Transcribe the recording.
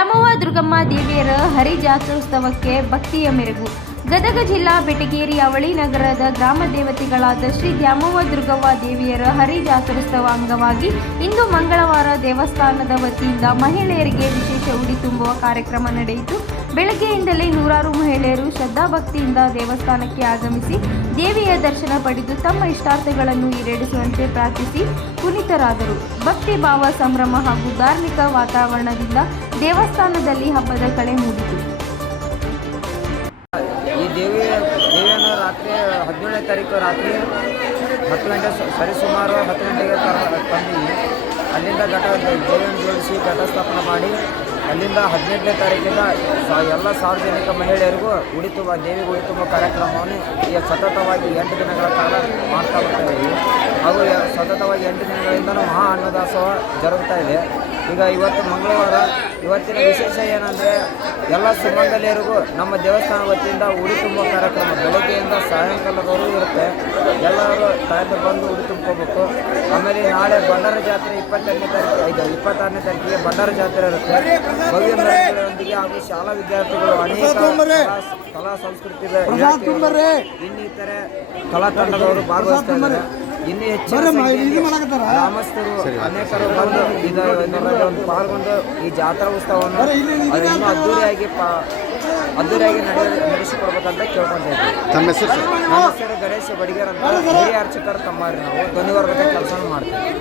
ದ್ಯಾಮವ್ವ ದುರ್ಗಮ್ಮ ದೇವಿಯರ ಹರಿಜಾತ್ರೋತ್ಸವಕ್ಕೆ ಭಕ್ತಿಯ ಮೆರುಗು. ಗದಗ ಜಿಲ್ಲಾ ಬೆಟಗೇರಿ ಅವಳಿ ನಗರದ ಗ್ರಾಮ ದೇವತೆಗಳಾದ ಶ್ರೀ ದ್ಯಾಮವ್ವ ದುರ್ಗವ್ವ ದೇವಿಯರ ಹರಿಜಾತ್ರೋತ್ಸವ ಅಂಗವಾಗಿ ಇಂದು ಮಂಗಳವಾರ ದೇವಸ್ಥಾನದ ವತಿಯಿಂದ ಮಹಿಳೆಯರಿಗೆ ವಿಶೇಷ ಉಡಿ ತುಂಬುವ ಕಾರ್ಯಕ್ರಮ ನಡೆಯಿತು. ಬೆಳಗ್ಗೆಯಿಂದಲೇ ನೂರಾರು ಮಹಿಳೆಯರು ಶ್ರದ್ಧಾಭಕ್ತಿಯಿಂದ ದೇವಸ್ಥಾನಕ್ಕೆ ಆಗಮಿಸಿ ದೇವಿಯ ದರ್ಶನ ಪಡೆದು ತಮ್ಮ ಇಷ್ಟಾರ್ಥಗಳನ್ನು ಈಡೇರಿಸುವಂತೆ ಪ್ರಾರ್ಥಿಸಿ ಪುನೀತರಾದರು. ಭಕ್ತಿ ಭಾವ, ಸಂಭ್ರಮ ಹಾಗೂ ಧಾರ್ಮಿಕ ವಾತಾವರಣದಿಂದ ದೇವಸ್ಥಾನದಲ್ಲಿ ಹಬ್ಬದ ಕಳೆ ಮೂಡಿತು. ಈ ದೇವಿಯನ್ನು ರಾತ್ರಿ 17ನೇ ತಾರೀಕು ರಾತ್ರಿ 10 ಗಂಟೆ ಸರಿಸುಮಾರು 10 ಗಂಟೆಗೆ ತಂದು ಅಲ್ಲಿಂದ ದೇವಿಯನ್ನು ಜೋಡಿಸಿ ಘಟಸ್ಥಾಪನೆ ಮಾಡಿ ಅಲ್ಲಿಂದ 18ನೇ ತಾರೀಕಿಂದ ಎಲ್ಲ ಸಾರ್ವಜನಿಕ ಮಹಿಳೆಯರಿಗೂ ದೇವಿಗೆ ಉಡಿ ತುಂಬುವ ಕಾರ್ಯಕ್ರಮವನ್ನು ಈಗ ಸತತವಾಗಿ 8 ದಿನಗಳ ಕಾಲ ಮಾಡ್ತಾ ಬರ್ತಾಯಿದ್ದೀವಿ. ಹಾಗೂ ಸತತವಾಗಿ 8 ದಿನಗಳಿಂದಲೂ ಮಹಾ ಅನ್ನದಾಸೋಹ ಜರುಗ್ತಾ ಇದೆ. ಈಗ ಇವತ್ತು ಮಂಗಳವಾರ, ಇವತ್ತಿನ ವಿಶೇಷ ಏನಂದರೆ ಎಲ್ಲ ಸುಮಂಗಲಿಯರಿಗೂ ನಮ್ಮ ದೇವಸ್ಥಾನ ವತಿಯಿಂದ ಉಡಿ ತುಂಬುವ ಕಾರ್ಯಕ್ರಮ ಬೆಳಗ್ಗೆಯಿಂದ ಸಾಯಂಕಾಲದವರೆಗೂ ಇರುತ್ತೆ. ಎಲ್ಲರೂ ತಾಯಂದಿರು ಬಂದು ಉಡಿ ತುಂಬ್ಕೋಬೇಕು. ಆಮೇಲೆ ನಾಳೆ ಬಂಡಾರ ಜಾತ್ರೆ 26ನೇ ತಾರೀಕಿಗೆ ಬಂಡಾರ ಜಾತ್ರೆ ಇರುತ್ತೆ. ಭವ್ಯ ಮೆರವಣಿಗೆಯೊಂದಿಗೆ ಹಾಗೂ ಶಾಲಾ ವಿದ್ಯಾರ್ಥಿಗಳು ಅನೇಕ ಕಲಾ ಸಂಸ್ಕೃತಿ ಇನ್ನಿತರೆ ಕಲಾ ತಂಡದವರು ಭಾಗವಹಿಸ್ತಾ ಇದ್ದಾರೆ. ಇನ್ನೂ ಹೆಚ್ಚಿನ ಗ್ರಾಮಸ್ಥರು ಅನೇಕರು ಬಂದು ಇದರಲ್ಲಿ ಪಾಲ್ಗೊಂಡು ಈ ಜಾತ್ರಾ ಉತ್ಸವವನ್ನು ಇನ್ನೂ ಅದ್ದೂರಿಯಾಗಿ ನಡೆಸಿಕೊಡ್ಬೇಕಂತ ಕೇಳ್ಕೊತಾ ಇದ್ದೀವಿ. ತಮ್ಮ ಹೆಸರು? ನನ್ನ ಹೆಸರು ಗಣೇಶ ಬಡಿಗೇರ್ ಅಂತ. ಹಿರಿಯ ಅರ್ಚಕರು ತಮ್ಮಾರಿ ನಾವು ಧ್ವನಿವರ್ಗದ ಕೆಲಸ ಮಾಡ್ತೀವಿ.